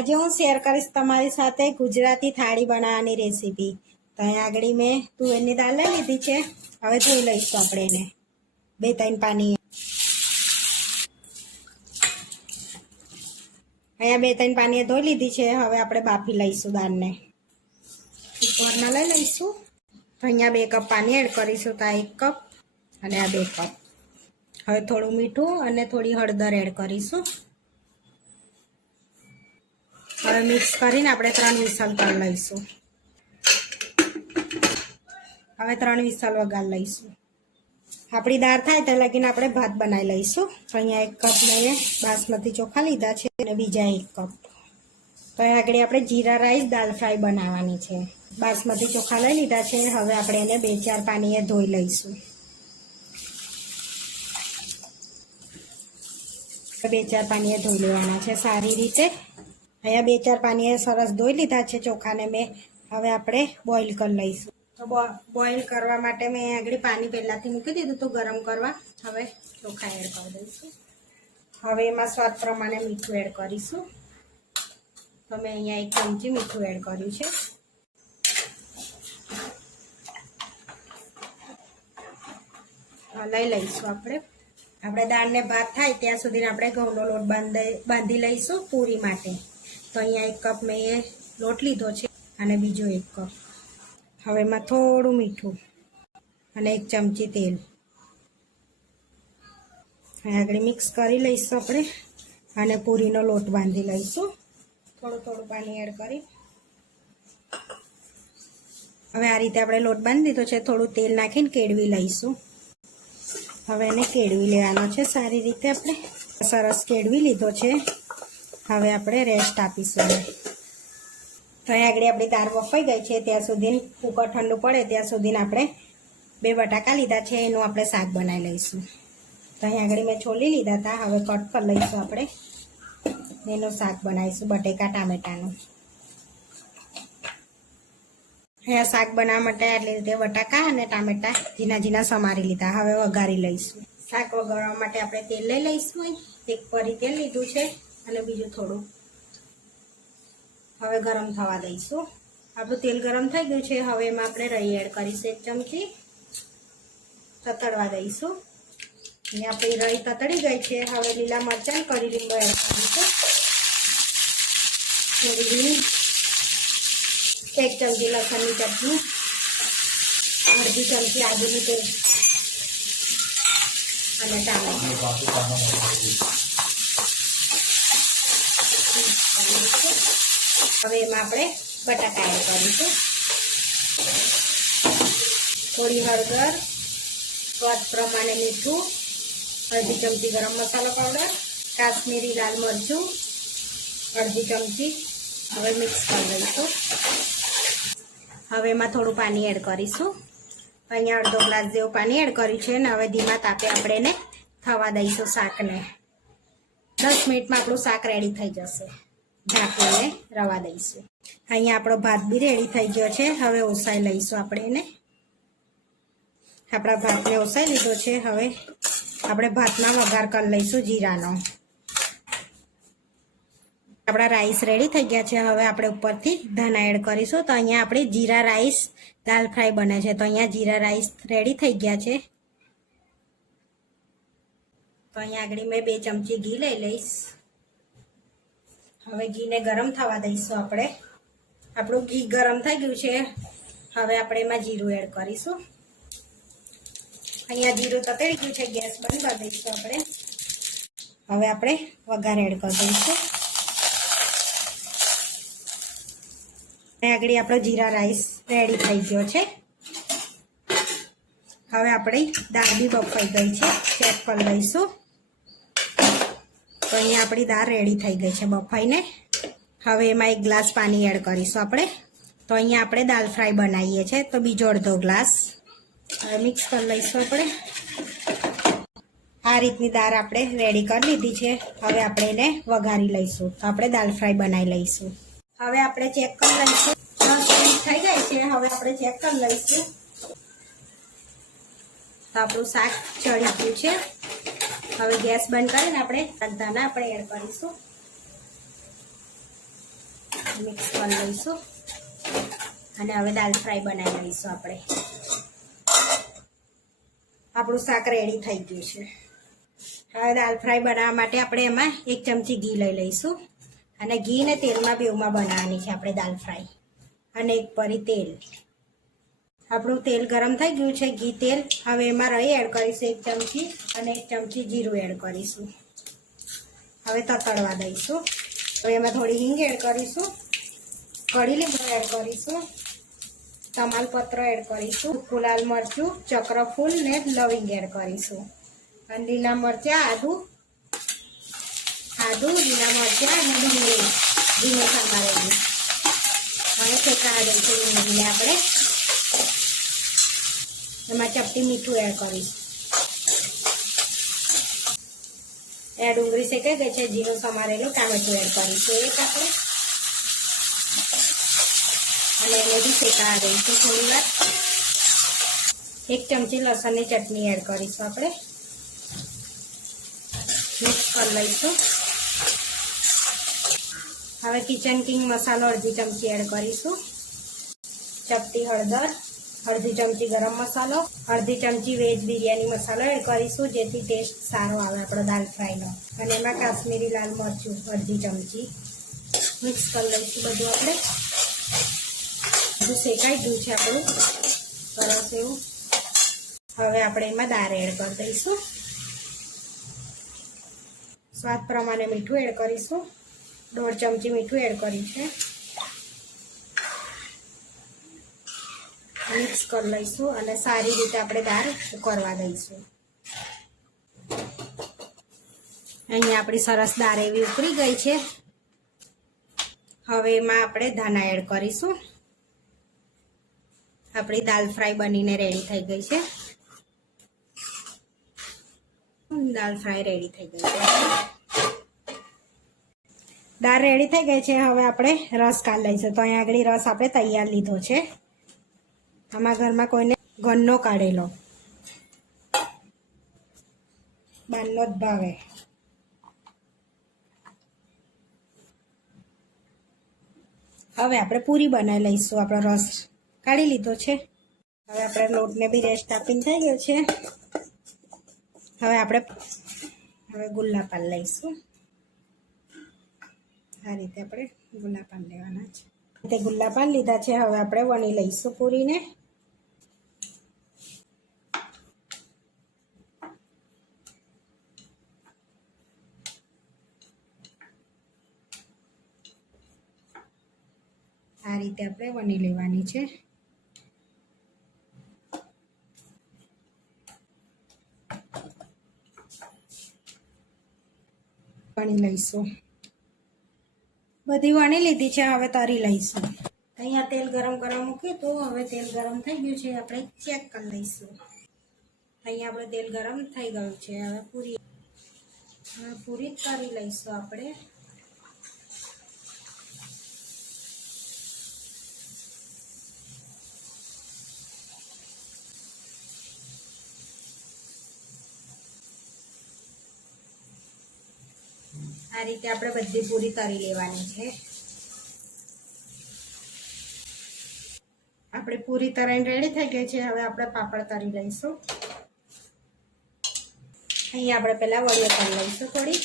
આજે હું શેર કરીશ તમારી સાથે ગુજરાતી થાળી બનાવવાની રેસીપી। તો અહીંયા આગળ મેં તુવેરની દાળ લઈ લીધી છે। હવે ધોઈ લઈશું આપણે એને 2-3 પાણી। અહીંયા 2-3 પાણીએ ધોઈ લીધી છે। હવે આપણે બાફી લઈશું દાળને। કુકરમાં લઈ લઈશું। તો અહીંયા 2 કપ પાણી એડ કરીશું। તો આ 1 કપ અને આ 2 કપ। હવે થોડું મીઠું અને થોડી હળદર એડ કરીશું। હવે મિક્સ કરીને આપણે 3 વિસલ કરી લઈશું। હવે 3 વિસલ વગાડી લઈશું। આપણી દાળ થાય ત્યાં લગીને આપણે ભાત બનાવી લઈશું। તો અહીંયા 1 કપ મેં બાસમતી ચોખા લીધા છે અને બીજા 1 કપ। તો અહીંયા આગળ આપણે જીરા રાઈસ દાળ ફ્રાય બનાવવાની છે। બાસમતી ચોખા લઈ લીધા છે। હવે આપણે એને 2-4 પાણીએ ધોઈ લઈશું। 2-4 પાણીએ ધોઈ લેવાના છે સારી રીતે। અહીંયા 2-4 પાણીએ સરસ ધોઈ લીધા છે ચોખાને મેં। હવે આપણે બોઇલ કરી લઈશું। તો બોઇલ કરવા માટે મેં આગળ પાણી પહેલાંથી મૂકી દીધું તો ગરમ કરવા। હવે ચોખા એડ કરી દઈશું। હવે એમાં સ્વાદ પ્રમાણે મીઠું એડ કરીશું। તો મેં અહીંયા 1 ચમચી મીઠું એડ કર્યું છે। લઈ લઈશું આપણે દાળને ભાત થાય ત્યાં સુધી આપણે ઘઉંનો લોટ બાંધી લઈશું પૂરી માટે। તો અહીંયા 1 કપ મેં લોટ લીધો છે અને બીજો 1 કપ। હવે એમાં થોડું મીઠું અને 1 ચમચી તેલ આગળ મિક્સ કરી લઈશું આપણે અને પૂરીનો લોટ બાંધી લઈશું। થોડું પાણી એડ કરી હવે આ રીતે આપણે લોટ બાંધી દીધો છે। થોડું તેલ નાખીને કેળવી લઈશું। હવે એને કેળવી લેવાનો છે સારી રીતે। આપણે સરસ કેળવી લીધો છે। હવે આપણે રેસ્ટ આપીશું। તો અહીં આગળ આપણી દાળ બફાઈ ગઈ છે ત્યાં સુધી કુકર ઠંડુ પડે ત્યાં સુધી આપણે 2 બટાકા લીધા છે એનું આપણે શાક બનાવી લઈશું। તો અહીં આગળ મેં છોલી લીધા હતા। હવે કટ કરી લઈશું આપણે એનું શાક બનાવીશું બટેકા ટામેટાનું। અહીંયા શાક બનાવવા માટે આટલી રીતે બટાકા અને ટામેટા ઝીણા સમારી લીધા। હવે વઘારી લઈશું। શાક વઘારવા માટે આપણે તેલ લઈ લઈશું। 1 પરી તેલ લીધું છે અને બીજું થોડું હવે ગરમ થવા દઈશું। આપણું તેલ ગરમ થઈ ગયું છે। હવે એમાં આપણે રાઈ એડ કરીશું 1 ચમચી। તતડવા દઈશું। અને આપણી રાઈ તતડી ગઈ છે। હવે લીલા મરચાં કરી લીંબુ એડ કરીશું। થોડી 1 ચમચી લસણની ચટણી, અડધી ચમચી આદુની પેસ્ટ અને ટામેટા। હવે એમાં આપણે બટાકા એડ કરીશું। થોડી હળદર, સ્વાદ પ્રમાણે મીઠું, અડધી ચમચી ગરમ મસાલો પાવડર, કાશ્મીરી લાલ મરચું અડધી ચમચી। હવે મિક્સ કરી લઈશું। હવે એમાં થોડું પાણી એડ કરીશું। અહીંયા અડધો ગ્લાસ જેવું પાણી એડ કર્યું છે ને હવે ધીમા તાપે આપણે એને થવા દઈશું શાકને। 10 મિનિટમાં આપણું શાક રેડી થઈ જશે। ઢાંકીને રવા દઈશું। અહીંયા આપણો ભાત બી રેડી થઈ ગયો છે। હવે ઓસાઈ લઈશું આપણે એને। આપણા ભાતને ઓસાઈ લીધો છે। હવે આપણે ભાતમાં વઘાર કરી લઈશું જીરાનો। આપણા રાઈસ રેડી થઈ ગયા છે। હવે આપણે ઉપરથી ધાણા એડ કરીશું। તો અહીંયા આપણે જીરા રાઈસ દાલ ફ્રાય બને છે। તો અહીંયા જીરા રાઈસ રેડી થઈ ગયા છે। તો અહીંયા આગળ મેં 2 ચમચી ઘી લઈ લઈશ। હવે ઘીને ગરમ થવા દઈશું આપણે। આપણું ઘી ગરમ થઈ ગયું છે। હવે આપણે એમાં જીરું એડ કરીશું। અહીંયા જીરું તતેડી ગયું છે। ગેસ બંધ કરી દઈશું આપણે। હવે આપણે વઘાર એડ કરી દઈશું। આગળ આપણો જીરા રાઈસ રેડી થઈ ગયો છે। હવે આપણી દાળ બી બફાઈ ગઈ છે। ચેક કરી લઈશું। તો અહીંયા આપણી દાળ રેડી થઈ ગઈ છે બફાઈને। હવે એમાં 1 ગ્લાસ પાણી એડ કરીશું આપણે। તો અહીંયા આપણે દાળ ફ્રાય બનાવીએ છીએ તો બીજો અડધો ગ્લાસ। હવે મિક્સ કરી લઈશું આપણે। આ રીતની દાળ આપણે રેડી કરી લીધી છે। હવે આપણે એને વઘારી લઈશું। તો આપણે દાળ ફ્રાય બનાવી લઈશું। હવે આપણે ચેક કરી લઈશું। 10 મિનિટ થઈ ગઈ છે। હવે આપણે ચેક કરી લઈશું। તો આપણું શાક ચડી ગયું છે। હવે ગેસ બંધ કરીને આપણે ધાણા આપણે એડ કરીશું। મિક્સ કરી લઈશું અને હવે દાલ ફ્રાય બનાવી લઈશું આપણે. આપણું શાક રેડી થઈ ગયું છે. હવે દાલ ફ્રાય બનાવવા માટે આપણે એમાં 1 ચમચી ઘી લઈ લઈશું અને ઘી ને તેલમાં બેવમાં બનાવવાની છે આપણે દાલ ફ્રાય. અને 1 પરી તેલ. આપણું તેલ ગરમ થઈ ગયું છે, ઘી તેલ. હવે એમાં રાઈ એડ કરીશું 1 ચમચી અને 1 ચમચી જીરું એડ કરીશું. હવે તતડવા દઈશું. હવે એમાં થોડી હિંગ એડ કરીશું, કઢી લીમડો એડ કરીશું, તમાલપત્ર એડ કરીશું, સૂકું લાલ મરચું, ચક્રફૂલ ને લવિંગ એડ કરીશું અને લીલા મરચાં, આદુ, લીલા મરચાં અને ડુંગળી ઝીણું સમારેલું. હવે શેકાવા દઈશું ડુંગળીને આપણે. એમાં ચપટી મીઠું એડ કરીશું. એ ડુંગળી શેકાઈ ગઈ છે, ઝીણું સમારેલું ટામેટું એડ કરીશું એક આપણે અને એને બી શેકાવા દઈશું થોડી વાર. 1 ચમચી લસણની ચટણી એડ કરીશું આપણે. મિક્સ કરી લઈશું. હવે કિચન કિંગ મસાલો અડધી ચમચી એડ કરીશું, ચપટી હળદર, અડધી ચમચી ગરમ મસાલો, અડધી ચમચી વેજ બિરયાની મસાલો એડ કરીશું જેથી ટેસ્ટ સારો આવે આપણો દાલ ફ્રાયનો. અને એમાં કાશ્મીરી લાલ મરચું અડધી ચમચી. મિક્સ કરી લઈશું બધું આપણે. બધું શેકાઈ ગયું છે આપણું સરસ એવું. હવે આપણે એમાં દાળ એડ કરી દઈશું. સ્વાદ પ્રમાણે મીઠું એડ કરીશું. 1.5 ચમચી મીઠું એડ કર્યું છે. મિક્સ કરી લઈશું અને સારી રીતે આપણે દાળ ઉકળવા દઈશું. અહીંયા આપણી સરસ દાળ એવી ઉકળી ગઈ છે. હવે એમાં આપણે ધાણા એડ કરીશું. આપણી દાલ ફ્રાય બનીને રેડી થઈ ગઈ છે. દાલ ફ્રાય રેડી થઈ ગઈ છે. દાળ રેડી થઈ ગઈ છે. હવે આપણે રસ કાઢી લઈશું. તો અહીંયા આગળ રસ આપણે તૈયાર લીધો છે. અમારા ઘરમાં કોઈને ઘરનો કાઢેલો, બહારનો જ ભાવે. હવે આપણે પૂરી બનાવી લઈશું. આપણો રસ કાઢી લીધો છે. હવે આપણે લોટને બી રેસ્ટ આપીને થઈ ગયો છે. હવે આપણે ગુલ્લા પાન લઈશું. આ રીતે આપણે ગુલ્લા પાન લેવાના છે. તે ગુલ્લા પાન લીધા છે. હવે આપણે વણી લઈશું પૂરીને. આ રીતે આપણે વણી લેવાની છે. વણી લઈશું. બધી વણી લીધી છે. હવે તરી લઈશું. અહીંયા તેલ ગરમ કરવા મૂક્યું તો હવે તેલ ગરમ થઈ ગયું છે. આપણે ચેક કરી લઈશું. અહીંયા આપણે તેલ ગરમ થઈ ગયું છે. હવે પૂરી તરી લઈશું આપણે. આ રીતે આપણે બધી પૂરી તરી લેવાની છે. આપણે પૂરી તરીને રેડી થઈ ગઈ છે. હવે આપણે પાપડ તરી લઈશું. અહીંયા આપણે પહેલા વડીઓ તરી લઈશું થોડી.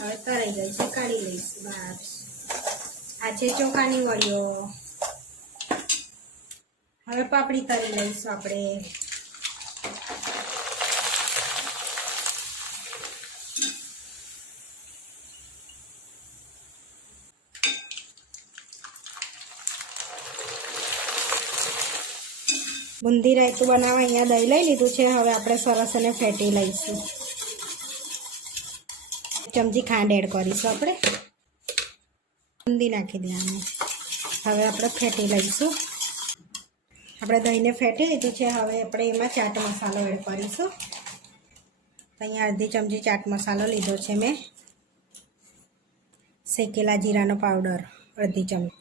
હવે તરાઈ ગઈ છે, કાઢી લઈશું બહાર. આ છે ચોખાની વડીઓ. હવે પાપડી તરી લઈશું આપણે. બુંદી રાયતું બનાવવા અહીંયા દહીં લઈ લીધું છે. હવે આપણે સરસ અને ફેટી લઈશું. 1 ચમચી ખાંડ એડ કરીશું આપણે. બુંદી નાખી દેવાનું. હવે આપણે ફેટી લઈશું. આપણે દહીંને ફેટી લીધું છે. હવે આપણે એમાં ચાટ મસાલો એડ કરીશું. અહીંયા અડધી ચમચી ચાટ મસાલો લીધો છે મેં. શેકેલા જીરાનો પાવડર અડધી ચમચી,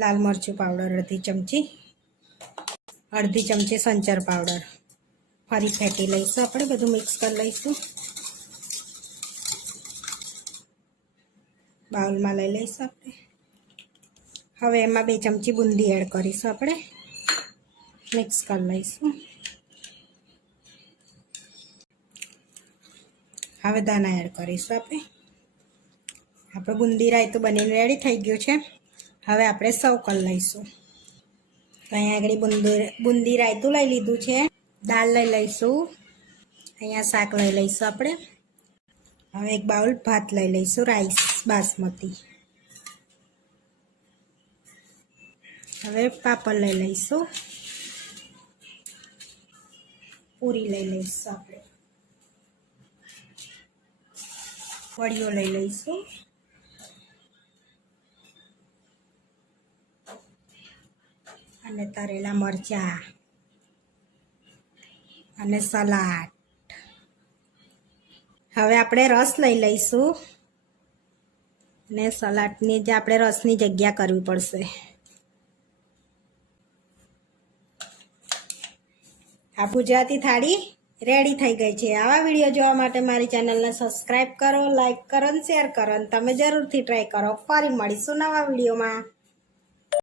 લાલ મરચું પાવડર અડધી ચમચી, અડધી ચમચી સંચર પાવડર. ફરી ફેટી લઈશું. આપણે બધું મિક્સ કરી લઈશું. બાઉલમાં લઈ લઈશું આપણે. હવે એમાં 2 ચમચી બુંદી એડ કરીશું આપણે. મિક્સ કરી લઈશું. હવે દાણા એડ કરીશું આપણે. આપણું બુંદી રાયતું બનીને રેડી થઈ ગયું છે. હવે આપણે સર્વ કરી લઈશું. તો અહીંયા આગળ બુંદી રાયતું લઈ લીધું છે. દાળ લઈ લઈશું. અહીંયા શાક લઈ લઈશું આપણે. હવે એક બાઉલ ભાત લઈ લઈશું, રાઈસ બાસમતી. હવે પાપડ લઈ લઈશું. પૂરી લઈ લઈશું આપણે. વડીઓ લઈ લઈશું. અને તરેલા મરચાં અને સલાડ. હવે આપણે રસ લઈ લઈશું ને સલાડની જે આપણે રસની જગ્યા કરવી પડશે. આ ગુજરાતી થાળી રેડી થઈ ગઈ છે. આવા વિડીયો જોવા માટે મારી ચેનલને સબસ્ક્રાઈબ કરો, લાઈક કરો અને શેર કરો. અને તમે જરૂરથી ટ્રાય કરો. ફરી મળીશું નવા વિડીયોમાં.